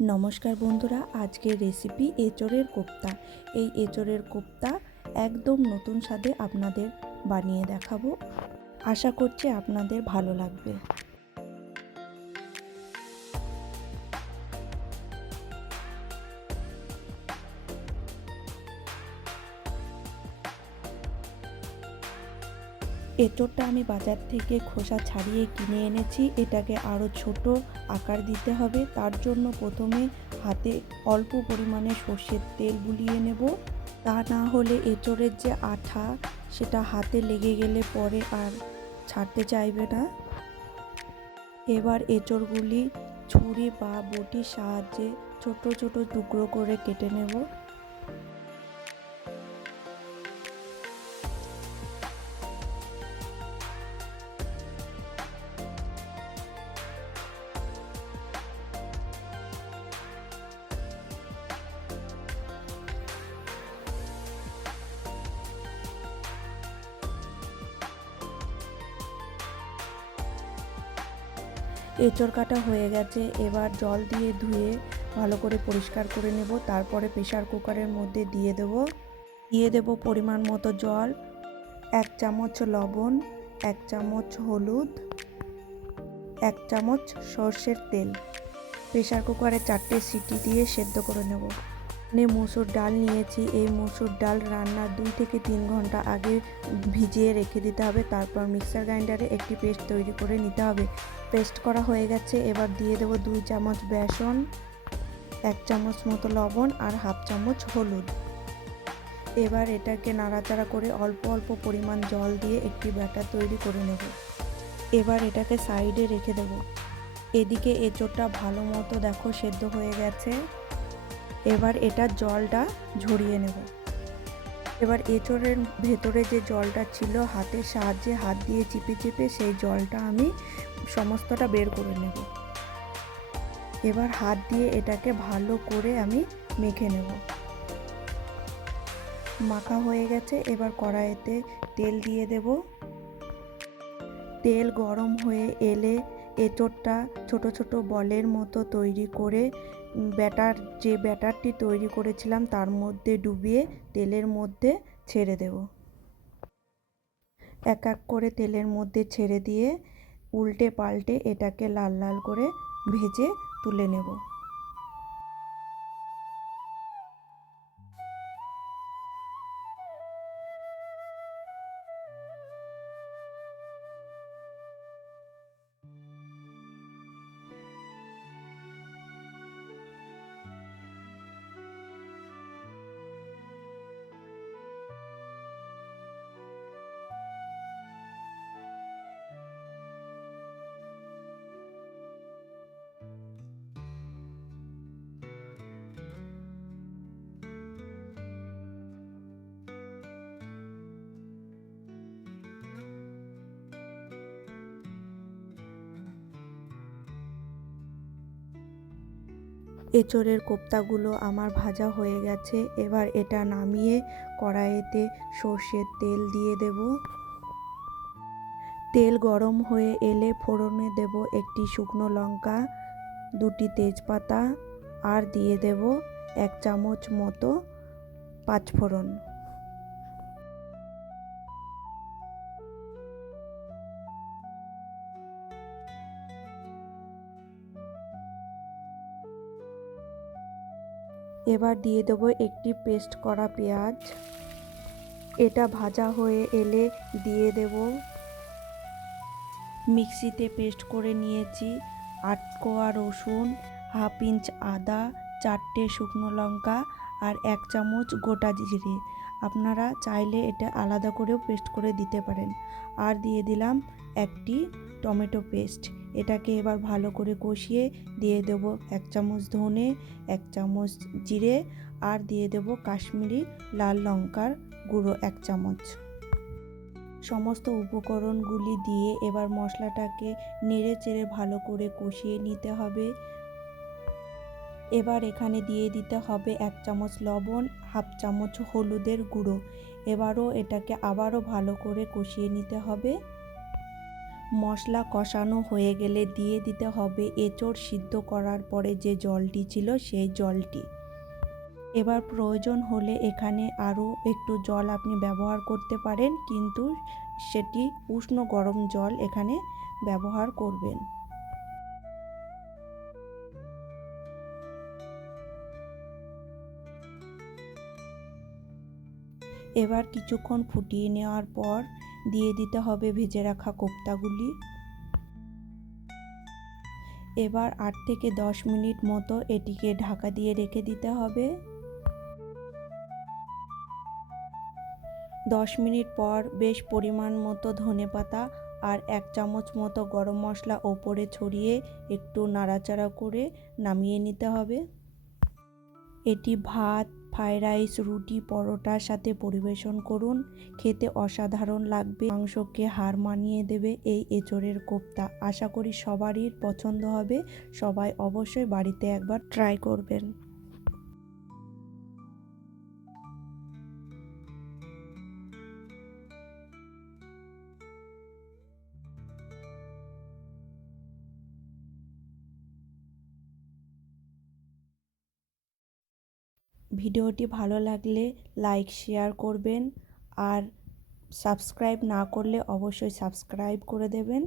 নমস্কার বন্ধুরা, আজকের রেসিপি এঁচড়ের কোপ্তা। এই এঁচড়ের কোপ্তা একদম নতুন স্বাদে আপনাদের বানিয়ে দেখাবো। আশা করছি আপনাদের ভালো লাগবে। এঁচড়টা আমি বাজার থেকে খোসা ছাড়িয়ে কিনে এনেছি। এটাকে আরও ছোট আকার দিতে হবে। তার জন্য প্রথমে হাতে অল্প পরিমাণে সর্ষের তেল বুলিয়ে নেব। তা না হলে এঁচড়ের যে আঠা, সেটা হাতে লেগে গেলে পরে আর ছাড়তে চাইবে না। এবার এঁচড়গুলি ছুরি বা বটির সাহায্যে ছোট ছোট টুকরো করে কেটে নেব। এঁচড় কাটা হয়ে গেছে। এবার জল দিয়ে ধুয়ে ভালো করে পরিষ্কার করে নেব। তারপরে প্রেশার কুকারের মধ্যে দিয়ে দেব। দিয়ে দেব পরিমাণ মতো জল, এক চামচ লবণ, এক চামচ হলুদ, এক চামচ সর্ষের তেল। প্রেশার কুকারে চারটে সিটি দিয়ে সেদ্ধ করে নেব। এখানে মুসুর ডাল নিয়েছি, এই মুসুর ডাল রান্নার দুই থেকে তিন ঘণ্টা আগে ভিজিয়ে রেখে দিতে হবে। তারপর মিক্সার গ্রাইন্ডারে একটি পেস্ট তৈরি করে নিতে হবে। পেস্ট করা হয়ে গেছে, এবার দিয়ে দেবো দুই চামচ বেসন, এক চামচ মতো লবণ আর হাফ চামচ হলুদ। এবার এটাকে নাড়াচাড়া করে অল্প অল্প পরিমাণ জল দিয়ে একটি ব্যাটার তৈরি করে নেব। এবার এটাকে সাইডে রেখে দেব। এদিকে এঁচোড়টা ভালো মতো দেখো সেদ্ধ হয়ে গেছে। এবার এটা জলটা ঝরিয়ে নেব। এবার এঁচড়ের ভেতরে যে জলটা ছিল হাতের সাহায্যে হাত দিয়ে চিপে চিপে সেই জলটা আমি সমস্তটা বের করে নেব। এবার হাত দিয়ে এটাকে ভালো করে আমি মেখে নেব। মাখা হয়ে গেছে, এবার কড়াইতে তেল দিয়ে দেব। তেল গরম হয়ে এলে এঁচড়টা ছোট ছোট বলের মতো তৈরি করে ব্যাটার, যে ব্যাটারটি তৈরি করেছিলাম তার মধ্যে ডুবিয়ে তেলের মধ্যে ছেড়ে দেব। এক এক করে তেলের মধ্যে ছেড়ে দিয়ে উল্টে পাল্টে এটাকে লাল লাল করে ভেজে তুলে নেব। এঁচড়ের কোপ্তাগুলো আমার ভাজা হয়ে গেছে, এবার এটা নামিয়ে কড়াইতে সর্ষের তেল দিয়ে দেব। তেল গরম হয়ে এলে ফোড়নে দেব একটি শুকনো লঙ্কা, দুটি তেজপাতা, আর দিয়ে দেব এক চামচ মতো পাঁচফোড়ন। এবার দিয়ে দেবো একটি পেস্ট করা পেঁয়াজ। এটা ভাজা হয়ে এলে দিয়ে দেব। মিক্সিতে পেস্ট করে নিয়েছি আট কোয়া রসুন, হাফ ইঞ্চ আদা চারটে শুকনো লঙ্কা আর এক চামচ গোটা জিরে। আপনারা চাইলে এটা আলাদা করেও পেস্ট করে দিতে পারেন। আর দিয়ে দিলাম একটি টমেটো পেস্ট। এটাকে এবার ভালো করে কষিয়ে দিয়ে দেবো এক চামচ ধনে, এক চামচ জিরে আর দিয়ে দেব কাশ্মীরি লাল লঙ্কার গুঁড়ো এক চামচ। সমস্ত উপকরণগুলি দিয়ে এবার মশলাটাকে নেড়ে চেড়ে ভালো করে কষিয়ে নিতে হবে। এবার এখানে দিয়ে দিতে হবে এক চামচ লবণ, হাফ চামচ হলুদের গুঁড়ো। এবারও এটাকে আবারও ভালো করে কষিয়ে নিতে হবে। মশলা কষানো হয়ে গেলে দিয়ে দিতে হবে এঁচড় সিদ্ধ করার পরে যে জলটি ছিল সেই জলটি। এবার প্রয়োজন হলে এখানে আরও একটু জল আপনি ব্যবহার করতে পারেন, কিন্তু সেটি উষ্ণ গরম জল এখানে ব্যবহার করবেন। এবার কিছুক্ষণ ফুটিয়ে নেওয়ার পর দিয়ে দিতে হবে ভেজে রাখা কোপ্তাগুলি। এবার আট থেকে দশ মিনিট মতো এটিকে ঢাকা দিয়ে রেখে দিতে হবে। দশ মিনিট পর বেশ পরিমাণ মতো ধনে পাতা আর এক চামচ মতো গরম মশলা ওপরে ছড়িয়ে একটু নাড়াচাড়া করে নামিয়ে নিতে হবে। এটি ভাত ফ্রাইড রাইস, রুটি, পরোটার সাথে পরিবেশন করুন। খেতে অসাধারণ লাগবে। মাংসকে হার মানিয়ে দেবে এই এঁচড়ের কোপ্তা। আশা করি সবারই পছন্দ হবে। সবাই অবশ্যই বাড়িতে একবার ট্রাই করবেন। ভিডিওটি ভালো লাগলে লাইক, শেয়ার করবেন আর সাবস্ক্রাইব না করলে অবশ্যই সাবস্ক্রাইব করে দেবেন।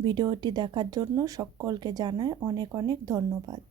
ভিডিওটি দেখার জন্য সকলকে জানায় অনেক অনেক ধন্যবাদ।